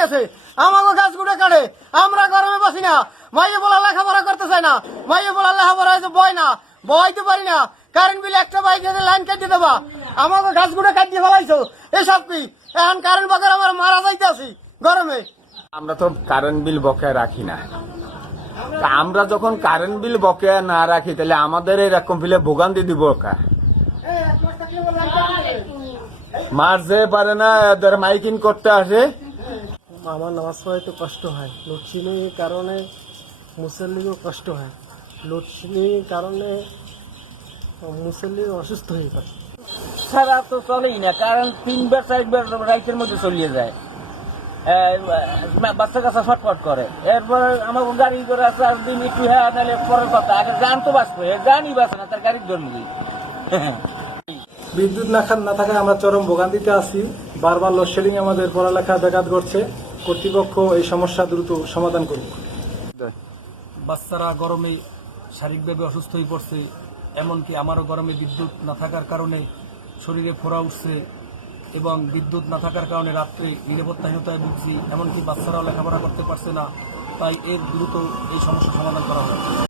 নেছে, আমাকে গাছগুলো কাটে, আমরা গরমে বাসি না, মাইয়ে বলা লেখাপড়া করতে চাই না, মাইয়ে বলা লেখাপড়া হয়েছে বয় না, বইতে পারি না, কারেন্ট বিল একটা বাইক লাইন কাটিয়ে দেবা, আমাকে গাছগুলো কাটিয়ে ফেলাইছো, এসব কি এখন কারেন্ট বাকার আমার মারা যাইতে আছি গরমে। আমরা তো কারেন্ট বিল বকেয়া রাখি না। তা আমরা যখন কারেন্ট বিল বকেয়া না রাখি তাহলে আমাদের এরকম বিলে ভোগান্তি দিব কা? মারতে পারে না, এদের মাইকিং করতে আসে। আমার নামাজ পড়াইতে কষ্ট হয়, লোডশেডিংয়ের কারণে মুসল্লিরও কষ্ট হয়, লোডশেডিংয়ের কারণে মুসল্লির অসুস্থ হয়ে পড়ে। সারা তো চলেই না, কারণ 3 বার 4 বার রাইতের মধ্যে চলিয়ে যায়, বাচ্চা কাচ্চা ছটফট করে। এরপর আমার গাড়ি করে আছে, আর দিন একটু হ্যাঁ নাহলে পরের কথা, আগে গান তো বাঁচবে, গানই বাঁচে না, তার গাড়ির জন্য। বিদ্যুৎ না থাকায় আমরা চরম ভোগান্তিতে আছি। বারবার লোডশেডিং আমাদের পড়ালেখা ব্যাঘাত ঘটছে। কর্তৃপক্ষ এই সমস্যা দ্রুত সমাধান করুক। বাচ্চারা গরমে শারীরিকভাবে অসুস্থ হয়ে পড়ছে, এমনকি আমারও গরমে বিদ্যুৎ না থাকার কারণে শরীরে ফোড়া উঠছে, এবং বিদ্যুৎ না থাকার কারণে রাত্রে নিরাপত্তাহীনতায় ভুগছি, এমনকি বাচ্চারাও লেখাপড়া করতে পারছে না। তাই এর দ্রুত এই সমস্যা সমাধান করা হয়।